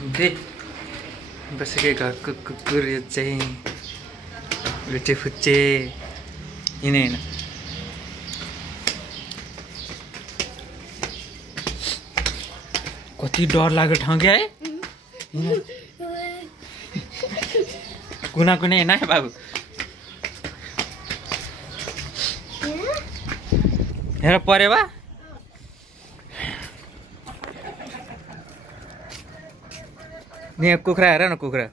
बसेकै घरको कुकुर यो चाहिँ लुचे फुच्चे यिनै होइन। कति डर लाग्यो ठाउँ क्या है कुना कुनै होइन है बाबु। हेर परे बा यहाँ कुखुरा हेर न कुखुरा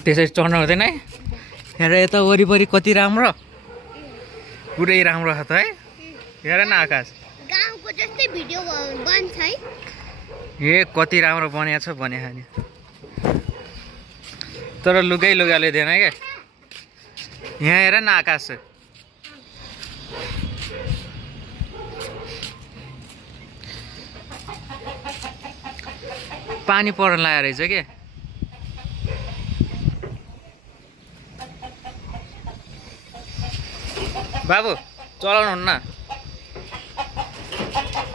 त्यसरी चढ्नु हुँदैन है। हेर यता वरिपरि कति राम्रो पुरै राम्रो छ त है। हेर न आकाश गाउँको जस्तै भिडियो बन्छ है। ए कति राम्रो बनिएको छ भने नि तर लुगाले दिएन क्या। यहाँ हेर न आकाश पानी पर्न लाग्यो रहेछ के। बाबु चलाउनु हुन्न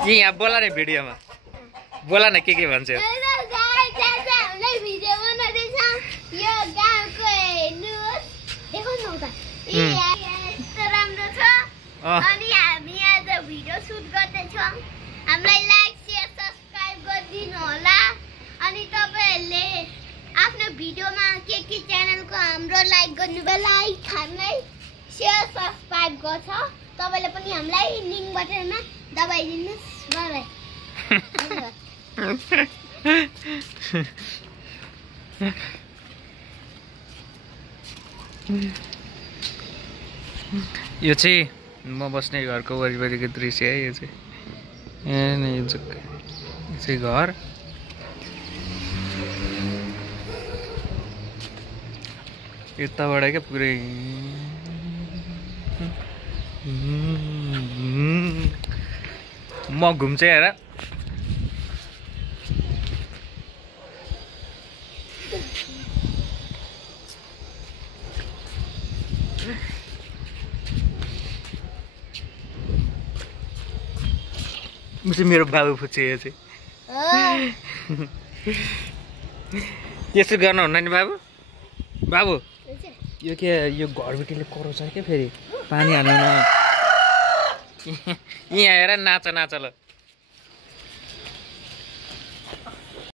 यहाँ बोला नि भिडियोमा बोला न के भन्छ। अनि हामी आज भिडियो सुट गर्दैछौँ। हामीलाई लाइक शेयर सब्स्क्राइब गरिदिनु होला। अनि तपाईहरुले आफ्नो भिडियोमा के च्यानलको हाम्रो लाइक गर्नुभयो लाइक हामीलाई शेयर सब्स्क्राइब गर्छ। तपाईले पनि हामीलाई लिंक बटनमा दबाइदिनुस्। Bye bye. यो चाहिँ म बस्ने घरको वरिपरिको दृश्य है। यो चाहिँ यो चाहिँ घर यताबाट क्या पुरै म घुम्छ हेर मेरो बाबु फुच्चे यो चाहिँ यसो गर्नु हुन्न नि बाबु। बाबु यो के यो घरबेटीले कराउँछ क्या फेरि पानी हाल्नु न। यहाँ हेर नाच ल।